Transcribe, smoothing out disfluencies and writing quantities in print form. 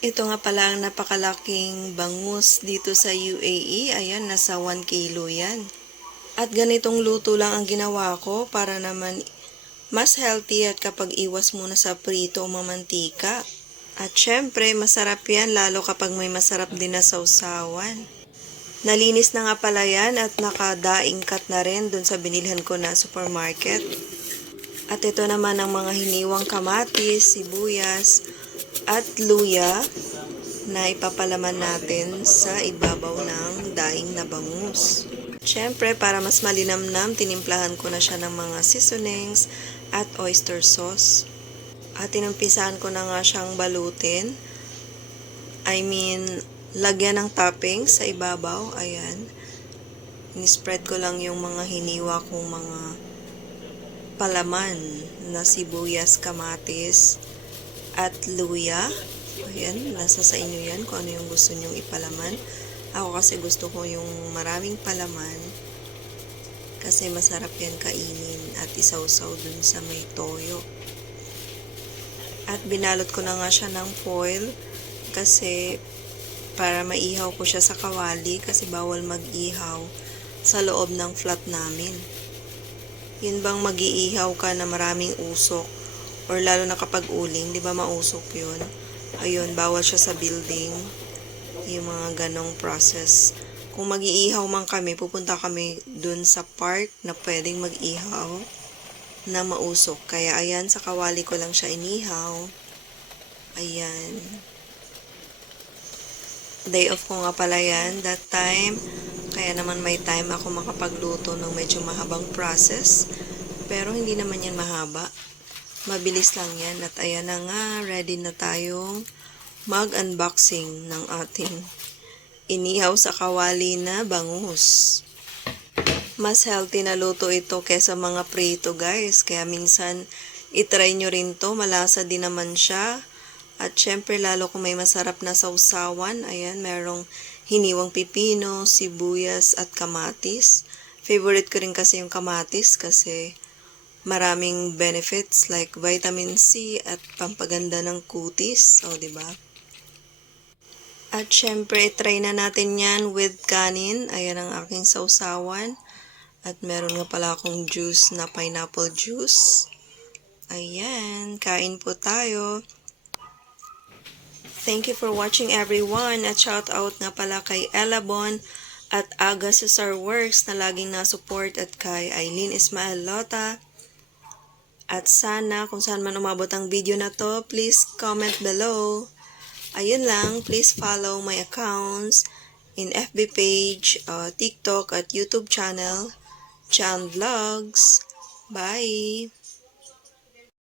Ito nga pala ang napakalaking bangus dito sa UAE. Ayan, nasa 1 kilo yan. At ganitong luto lang ang ginawa ko para naman mas healthy at kapag iwas muna sa prito o mamantika. At syempre, masarap yan lalo kapag may masarap din na sausawan. Nalinis na nga pala yan at nakadaing cut na rin dun sa binilhan ko na supermarket. At ito naman ang mga hiniwang kamatis, sibuyas, at luya na ipapalaman natin sa ibabaw ng daing na bangus. Siyempre, para mas malinamnam, tinimplahan ko na siya ng mga seasonings at oyster sauce. At tinumpisahan ko na nga siyang balutin. Lagyan ng topping sa ibabaw. Ayan. Ni-spread ko lang yung mga hiniwa kong mga palaman na sibuyas, kamatis, at luya. Ayan, nasa sa inyo yan kung ano yung gusto nyong ipalaman. Ako kasi gusto ko yung maraming palaman kasi masarap yan kainin at isawsaw dun sa may toyo. At binalot ko na nga siya ng foil kasi para maihaw ko siya sa kawali kasi bawal mag-ihaw sa loob ng flat namin. Yun bang mag-iihaw ka na maraming usok or lalo na kapag uling, di ba mausok yun? Ayun, bawal siya sa building. Yung mga ganong process. Kung mag-iihaw man kami, pupunta kami dun sa park na pwedeng mag-ihaw na mausok. Kaya ayan, sa kawali ko lang siya inihaw. Ayan. Day off ko nga pala yan that time. Kaya naman may time ako makapagluto ng medyo mahabang process. Pero hindi naman yan mahaba. Mabilis lang yan. At ayan na nga, ready na tayong mag-unboxing ng ating inihaw sa kawali na bangus. Mas healthy na luto ito kesa mga prito guys. Kaya minsan itry nyo rin to. Malasa din naman siya. At syempre lalo kung may masarap na sausawan. Ayan, merong hiniwang pipino, sibuyas at kamatis. Favorite ko rin kasi yung kamatis kasi maraming benefits like vitamin C at pampaganda ng kutis. O, diba? At syempre, try na natin yan with kanin. Ayan ang aking sausawan. At meron nga pala akong juice na pineapple juice. Ayan, kain po tayo. Thank you for watching everyone. At shout out nga pala kay Ella Bon at Aga Cesar Works na laging na-support at kay Aileen Ismael Lota. At sana kung saan man umabot ang video na to, please comment below. Ayun lang, please follow my accounts in FB page, TikTok at YouTube channel, Chan Vlogs. Bye!